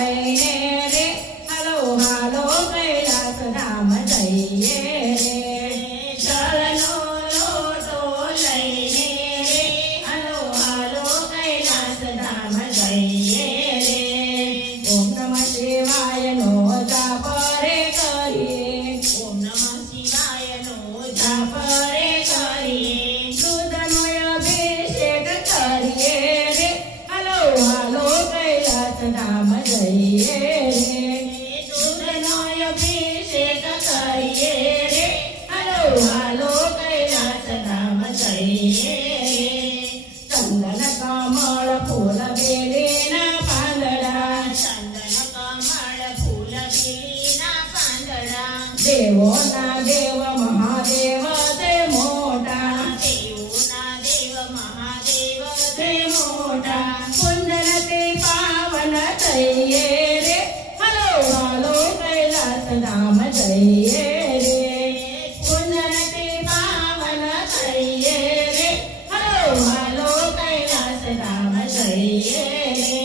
લઈને રે હાલો હાલો કૈલાસ ધામ જઈએ રે જળનો લોટો લઈને રે હાલો હાલો કૈલાસ ધામ જઈએ રે ઓમ નમઃ શિવાય નો જાપ રે કરીએ ઓમ નમઃ શિવાય નો જાપ રે કરીએ દૂધનો અભિષેક કરીએ રે હાલો હાલો કૈલાસ ધામ જઈએ રે દૂધનો અભિષેક કરીએ રે હાલો હાલો કૈલાસ ધામ જઈએ રે ચંદન કમળ ફૂલ બેલીના પાંદડા ચંદન કમળ ફૂલ બેલીના પાંદડા દેવોના દેવ મહાદેવ તે મોટા દેવોના દેવ મહાદેવ તે મોટા કુંદનથી પાવન થઈએ રે હાલો હાલો કૈલાસ ધામ જઈએ રે કુંદનથી પાવન થઈએ રે હાલો હાલો કૈલાસ ધામ જઈએ રે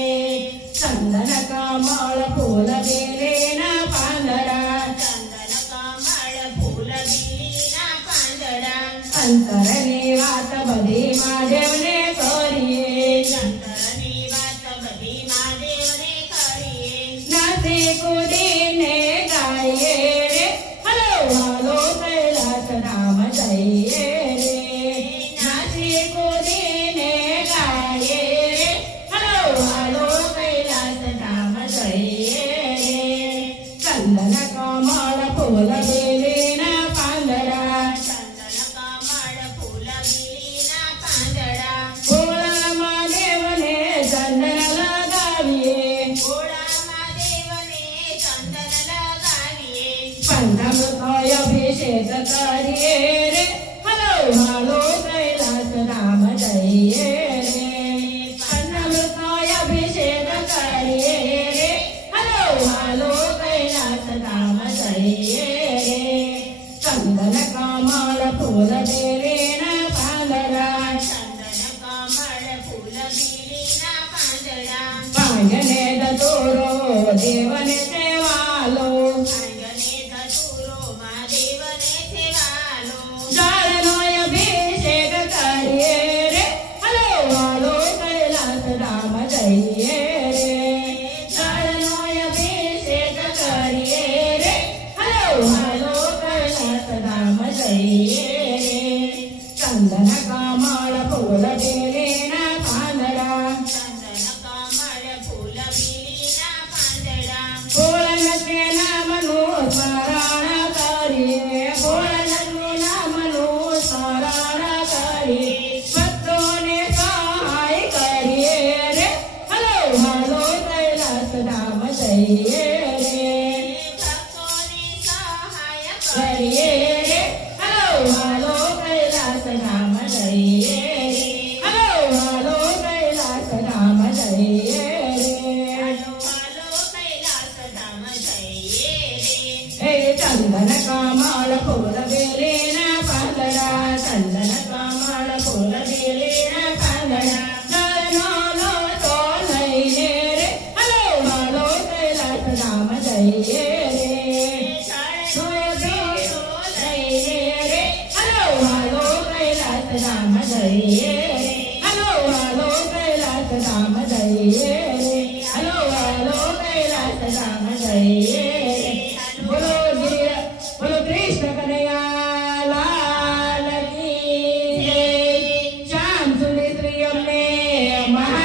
ચંદન કમળ ફૂલ બેલીના પાંદડા ચંદન કમળ ફૂલ બેલીના પાંદડા અંતરની વાત બધી મહાદેવને કરીએ અંતરની વાત બધી મહાદેવને કરીએ નાચી કૂદીને ગાઈએ રે હાલો હાલો કૈલાસ ધામ જઈએ રે નાચી કૂદીને ગાઈએ રે હાલો હાલો કૈલાસ ધામ જઈએ રે ચંદન કમળ ફૂલ બેલીના પાંદડા ચંદન કમળ ફૂલ બેલીના પાંદડા ભોળા મહાદેવને ચંદન લગાવીએ ભોળા મહાદેવને ચંદન લગાવીએ પંચામૃતનો અભિષેક કરીએ રે હાલો હાલો કૈલાસ ધામ જઈએ રે પંચામૃતનો અભિષેક કરીએ રે હાલો હાલો કૈલાસ ધામ જઈએ રે ચંદન કમળ ફૂલ બેલીના પાંદડા ચંદન કમળ ફૂલ બેલીના પાંદડા ભાંગને ધતૂરો દેવને સેવાલો ભાંગને ધતૂરો મહાદેવને સેવાલો જળનો અભિષેક કરીએ રે હાલો હાલો કૈલાસ ધામ જઈએ રે જળનો અભિષેક કરીએ રે હાલો હાલો કૈલાસ ધામ જઈએ રે ચંદન કમળ ફૂલ બેલીના પાંદડા ચંદન કમળ ફૂલ બેલીના પાંદડા ભોળાનાથે નામનું સ્મરણ કરીએ ભોળાનાથનું નામનું સ્મરણ કરીએ ભક્તોને સહાય કરીએ રે હાલો હાલો કૈલાસ ધામ જઈએ રે ભક્તોને સહાય કરીએ રે હાલો હાલો કૈલાસ ધામ જઈએ રે હાલો હાલો કૈલાસ ધામ જઈએ રે હાલો હાલો કૈલાસ ધામ જઈએ રે હે ચંદન કમળ ફૂલ બેલીના પાંદડા ચંદન કમળ ફૂલ બેલીના પાંદડા જળનો લોટો લઈને રે હાલો હાલો કૈલાસ ધામ જઈએ રે જળનો લોટો લઈને રે હાલો હાલો કૈલાસ ધામ જઈએ રે હાલો હાલો કૈલાસ ધામ જઈએ રે હાલો હાલો કૈલાસ ધામ જઈએ રે બોલો બોલો કૃષ્ણ કનૈયા લાલ કી જય શ્યામ સુંદરી શ્રી અમને મહા